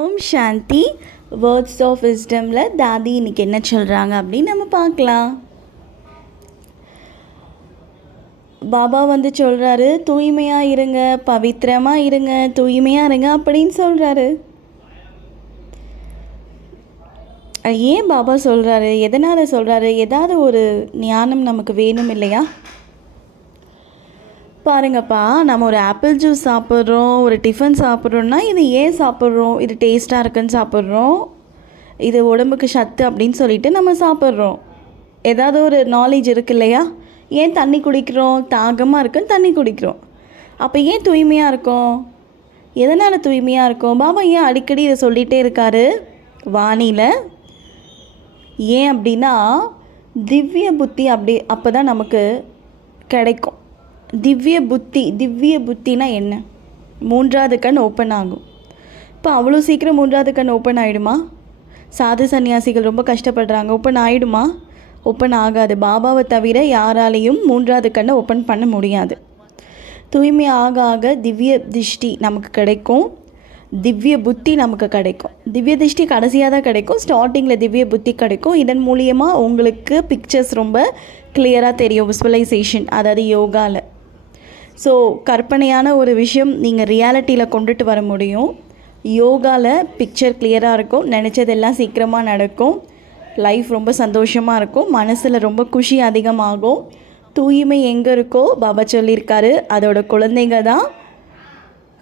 Om Shanti. Words of விஸ்டமில் தாதி இன்னைக்கு என்ன சொல்கிறாங்க அப்படின்னு நம்ம பார்க்கலாம். பாபா சொல்கிறாரு, தூய்மையாக இருங்க, பவித்திரமாக இருங்க, தூய்மையாக இருங்க அப்படின்னு சொல்கிறாரு. ஏன் பாபா சொல்கிறாரு, எதனால் சொல்கிறாரு? ஏதாவது ஒரு ஞானம் நமக்கு வேணும் இல்லையா? பாருங்கப்பா, நம்ம ஒரு ஆப்பிள் ஜூஸ் சாப்பிட்றோம், ஒரு டிஃபன் சாப்பிட்றோன்னா இது ஏன் சாப்பிட்றோம்? இது டேஸ்ட்டாக இருக்குன்னு சாப்பிட்றோம், இது உடம்புக்கு சத்து அப்படின்னு சொல்லிட்டு நம்ம சாப்பிட்றோம். ஏதாவது ஒரு நாலேஜ் இருக்குது இல்லையா? ஏன் தண்ணி குடிக்கிறோம்? தாகமாக இருக்குன்னு தண்ணி குடிக்கிறோம். அப்போ ஏன் தூய்மையாக இருக்கோம்? எதனால் தூய்மையாக இருக்கோம்? பாபா ஏன் அடிக்கடி இதை சொல்லிகிட்டே இருக்காரு வாணியில்? ஏன் அப்படின்னா திவ்ய புத்தி அப்போ தான் நமக்கு கிடைக்கும். திவ்ய புத்தினா என்ன? மூன்றாவது கண் ஓப்பன் ஆகும். இப்போ அவ்வளோ சீக்கிரம் மூன்றாவது கண் ஓப்பன் ஆகிடுமா? சாது சன்னியாசிகள் ரொம்ப கஷ்டப்படுறாங்க, ஓப்பன் ஆகிடுமா? ஓப்பன் ஆகாது. பாபாவை தவிர யாராலையும் மூன்றாவது கண்ணை ஓப்பன் பண்ண முடியாது. தூய்மை ஆக ஆக திவ்ய திருஷ்டி நமக்கு கிடைக்கும், திவ்ய புத்தி நமக்கு கிடைக்கும். திவ்ய திருஷ்டி கடைசியாக தான் கிடைக்கும், ஸ்டார்டிங்கில் திவ்ய புத்தி கிடைக்கும். இதன் மூலியமாக உங்களுக்கு பிக்சர்ஸ் ரொம்ப கிளியராக தெரியும், விஸ்வலைசேஷன், அதாவது யோகாவில். ஸோ கற்பனையான ஒரு விஷயம் நீங்கள் ரியாலிட்டியில் கொண்டுட்டு வர முடியும். யோகாவில் பிக்சர் கிளியராக இருக்கும், நினச்சதெல்லாம் சீக்கிரமாக நடக்கும், லைஃப் ரொம்ப சந்தோஷமாக இருக்கும், மனசில் ரொம்ப குஷி அதிகமாகும். தூய்மை எங்கே இருக்கோ பாபா சொல்லியிருக்காரு, அதோட குழந்தைங்க தான்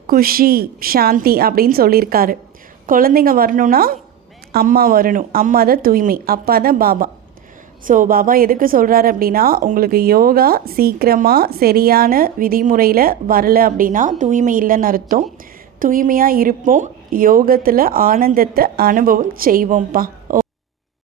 குஷி சாந்தி அப்படின்னு சொல்லியிருக்காரு. குழந்தைங்க வரணும்னா அம்மா வரணும், அம்மா தான் தூய்மை, அப்பா தான் பாபா. ஸோ பாபா எதுக்கு சொல்கிறாரு அப்படின்னா, உங்களுக்கு யோகா சீக்கிரமாக சரியான விதிமுறையில் வரலை அப்படின்னா தூய்மை இல்லைன்னு அர்த்தம். தூய்மையாக இருப்போம், யோகத்தில் ஆனந்தத்தை அனுபவம் செய்வோம்ப்பா.